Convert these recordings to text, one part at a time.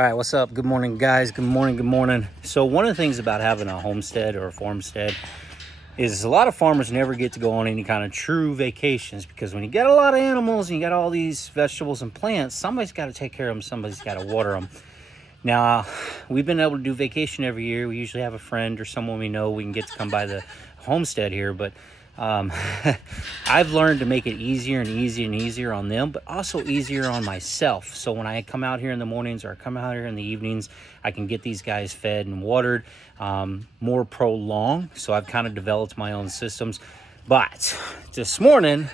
All right, what's up? Good morning, guys. Good morning, good morning. So one of the things about having a homestead or a farmstead is a lot of farmers never get to go on any kind of true vacations, because when you get a lot of animals and you got all these vegetables and plants, somebody's got to take care of them, somebody's got to water them. Now, we've been able to do vacation every year. We usually have a friend or someone we know we can get to come by the homestead here, but I've learned to make it easier and easier and easier on them, but also easier on myself. So when I come out here in the mornings or I come out here in the evenings, I can get these guys fed and watered more prolonged. So I've kind of developed my own systems. But this morning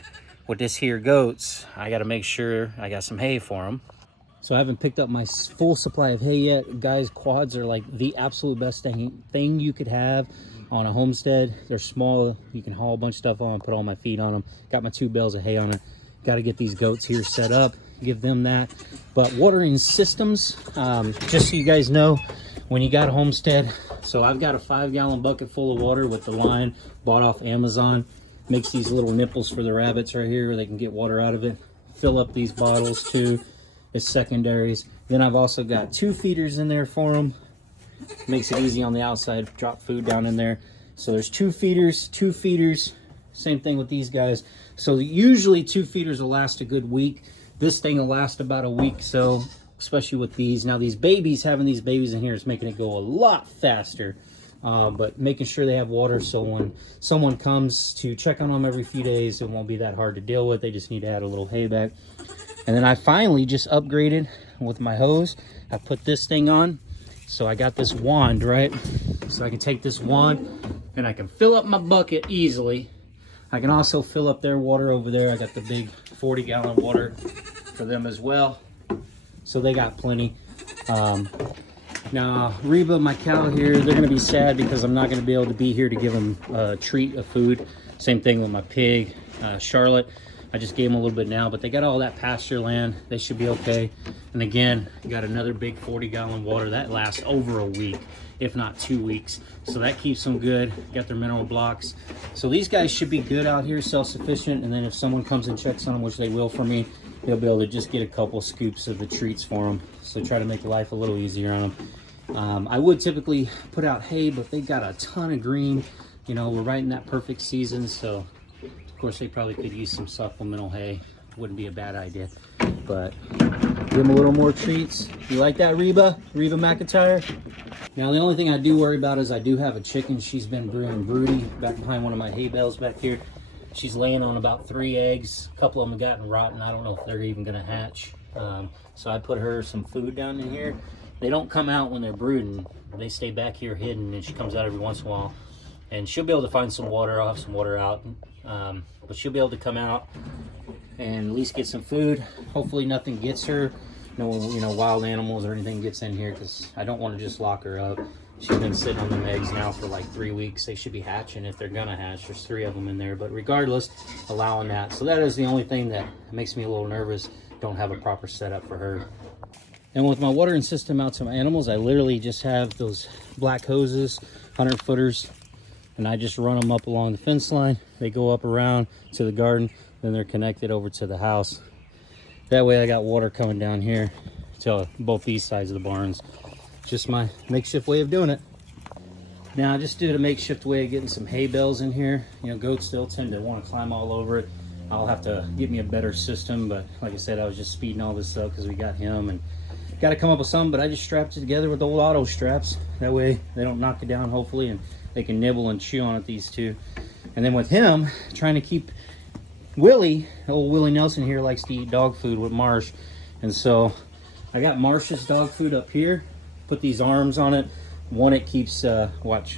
with this here goats, I got to make sure I got some hay for them. So I haven't picked up my full supply of hay yet. Guys, quads are like the absolute best thing you could have on a homestead. They're small. You can haul a bunch of stuff on, put all my feed on them. Got my 2 bales of hay on it. Got to get these goats here set up, give them that. But watering systems, just so you guys know, when you got a homestead, so I've got a 5-gallon bucket full of water with the line bought off Amazon. Makes these little nipples for the rabbits right here where they can get water out of it. Fill up these bottles too as secondaries. Then I've also got 2 feeders in there for them. Makes it easy on the outside. Drop food down in there. So there's 2 feeders, 2 feeders. Same thing with these guys. So usually 2 feeders will last a good week. This thing will last about a week, so especially with these. Now these babies, having these babies in here is making it go a lot faster. But making sure they have water, so when someone comes to check on them every few days, it won't be that hard to deal with. They just need to add a little hay back. And then I finally just upgraded with my hose. I put this thing on. So I got this wand, right? So I can take this wand and I can fill up my bucket easily. I can also fill up their water over there. I got the big 40-gallon water for them as well. So they got plenty. Now, Reba, my cow here, they're gonna be sad because I'm not gonna be able to be here to give them a treat of food. Same thing with my pig, Charlotte. I just gave them a little bit now, but they got all that pasture land. They should be okay. And again, got another big 40-gallon water that lasts over a week, if not 2 weeks. So that keeps them good. Got their mineral blocks. So these guys should be good out here, self-sufficient. And then if someone comes and checks on them, which they will for me, they'll be able to just get a couple scoops of the treats for them. So try to make life a little easier on them. I would typically put out hay, but they got a ton of green. You know, we're right in that perfect season, so of course, they probably could use some supplemental hay. Wouldn't be a bad idea. But give them a little more treats. You like that, Reba? Reba McIntyre? Now, the only thing I do worry about is I do have a chicken. She's been brewing broody back behind one of my hay bales back here. She's laying on about 3 eggs. A couple of them have gotten rotten. I don't know if they're even going to hatch. So I put her some food down in here. They don't come out when they're brooding. They stay back here hidden, and she comes out every once in a while. And she'll be able to find some water. I'll have some water out. But she'll be able to come out and at least get some food. Hopefully nothing gets her. No, wild animals or anything gets in here, because I don't want to just lock her up. She's been sitting on them eggs now for like 3 weeks. They should be hatching if they're gonna hatch. There's 3 of them in there, but regardless, allowing that. So that is the only thing that makes me a little nervous. Don't have a proper setup for her. And with my watering system out to my animals, I literally just have those black hoses, 100-footers, and I just run them up along the fence line. They go up around to the garden, then they're connected over to the house. That way I got water coming down here to both these sides of the barns. Just my makeshift way of doing it. Now I just did a makeshift way of getting some hay bales in here. You know, goats still tend to want to climb all over it. I'll have to get me a better system, but like I said, I was just speeding all this up because we got him and got to come up with something, but I just strapped it together with old auto straps. That way they don't knock it down, hopefully, and they can nibble and chew on it, these two. And then with him, trying to keep Willie, old Willie Nelson here likes to eat dog food with Marsh. And so I got Marsh's dog food up here, put these arms on it. One, it keeps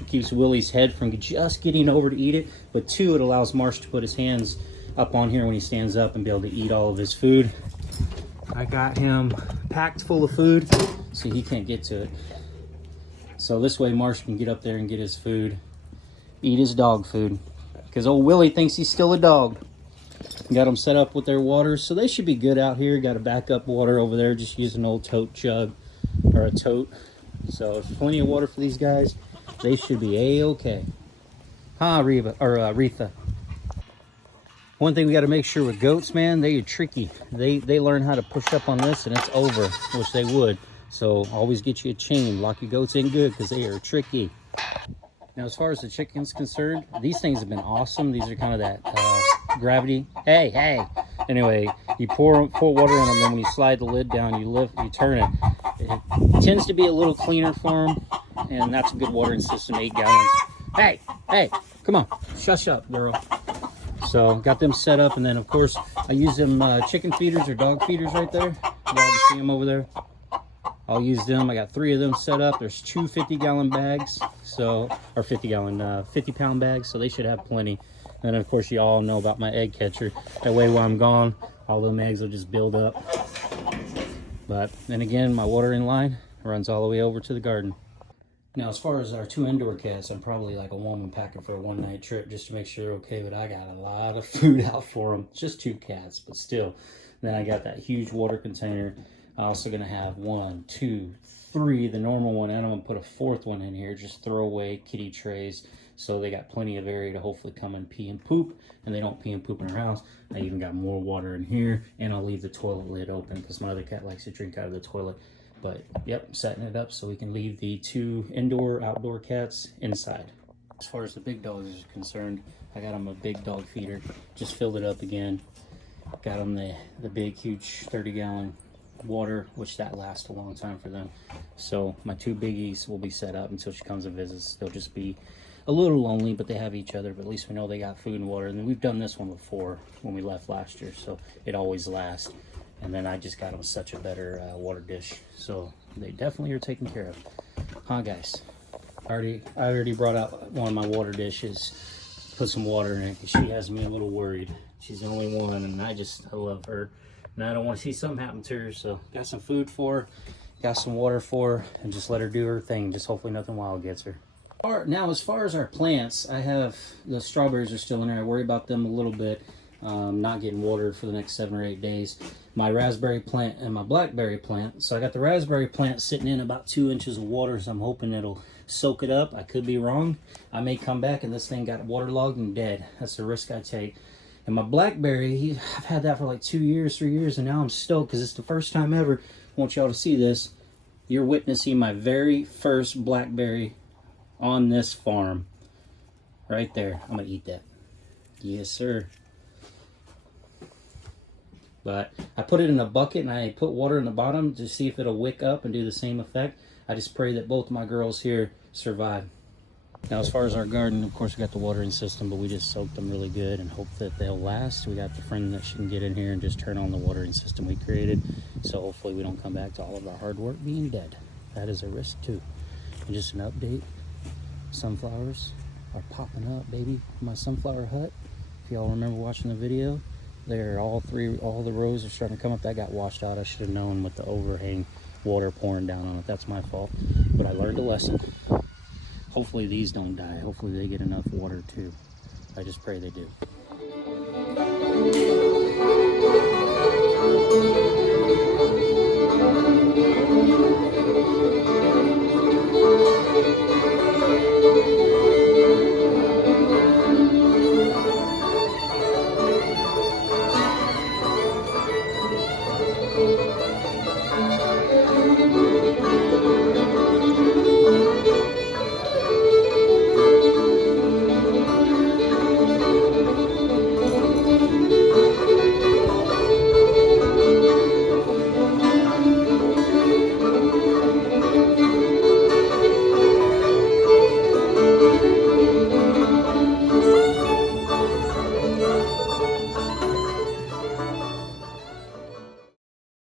keeps Willie's head from just getting over to eat it. But 2, it allows Marsh to put his hands up on here when he stands up and be able to eat all of his food. I got him packed full of food so he can't get to it. So this way Marsh can get up there and get his food, eat his dog food. Because old Willie thinks he's still a dog. Got them set up with their water, so they should be good out here. Got a backup water over there, just use an old tote jug or a tote. So there's plenty of water for these guys. They should be a-okay. Huh, Reba, or Retha? One thing we got to make sure with goats, man, they are tricky. They learn how to push up on this and it's over, which they would. So always get you a chain, lock your goats in good because they are tricky. Now, as far as the chicken's concerned, these things have been awesome. These are kind of that gravity. Hey. Anyway, you pour water in them, then when you slide the lid down, you turn it. It tends to be a little cleaner for them, and that's a good watering system, 8 gallons. Hey, come on, shush up, girl. So got them set up, and then of course I use them chicken feeders or dog feeders right there. Y'all can see them over there. I'll use them. I got 3 of them set up. There's 2 50-gallon bags, so, or 50-pound bags, so they should have plenty. And then of course you all know about my egg catcher. That way while I'm gone, all them eggs will just build up. But then again, my watering line runs all the way over to the garden. Now, as far as our 2 indoor cats, I'm probably like a woman packing for a one-night trip just to make sure they're okay, but I got a lot of food out for them. It's just 2 cats, but still. Then I got that huge water container. I'm also going to have 1, 2, 3, the normal one, and I'm going to put a 4th one in here, just throw away kitty trays, so they got plenty of area to hopefully come and pee and poop, and they don't pee and poop in our house. I even got more water in here, and I'll leave the toilet lid open because my other cat likes to drink out of the toilet. But yep, setting it up so we can leave the 2 indoor, outdoor cats inside. As far as the big dogs are concerned, I got them a big dog feeder, just filled it up again. Got them the big, huge 30-gallon water, which that lasts a long time for them. So my 2 biggies will be set up until she comes and visits. They'll just be a little lonely, but they have each other, but at least we know they got food and water. And then we've done this one before when we left last year, so it always lasts. And then I just got them such a better water dish, so they definitely are taken care of. Huh, guys? I already brought out one of my water dishes, put some water in it because she has me a little worried. She's the only one, and I love her. And I don't want to see something happen to her, so got some food for her, got some water for her, and just let her do her thing. Just hopefully nothing wild gets her. All right, now as far as our plants, I have the strawberries are still in there. I worry about them a little bit, not getting watered for the next 7 or 8 days. My raspberry plant and my blackberry plant. So I got the raspberry plant sitting in about 2 inches of water, so I'm hoping it'll soak it up. I could be wrong. I may come back and this thing got waterlogged and dead. That's the risk I take. And my blackberry, I've had that for like 2 years, 3 years, and now I'm stoked because it's the first time ever. I want y'all to see this. You're witnessing my very first blackberry on this farm. Right there. I'm going to eat that. Yes, sir. But I put it in a bucket and I put water in the bottom to see if it'll wick up and do the same effect. I just pray that both my girls here survive. Now, as far as our garden, of course, we got the watering system, but we just soaked them really good and hope that they'll last. We got the friend that she can get in here and just turn on the watering system we created. So hopefully we don't come back to all of our hard work being dead. That is a risk too. And just an update, sunflowers are popping up, baby. My sunflower hut, if y'all remember watching the video, they're all the rows are starting to come up. That got washed out. I should have known with the overhang water pouring down on it. That's my fault, but I learned a lesson. Hopefully these don't die. Hopefully they get enough water too. I just pray they do.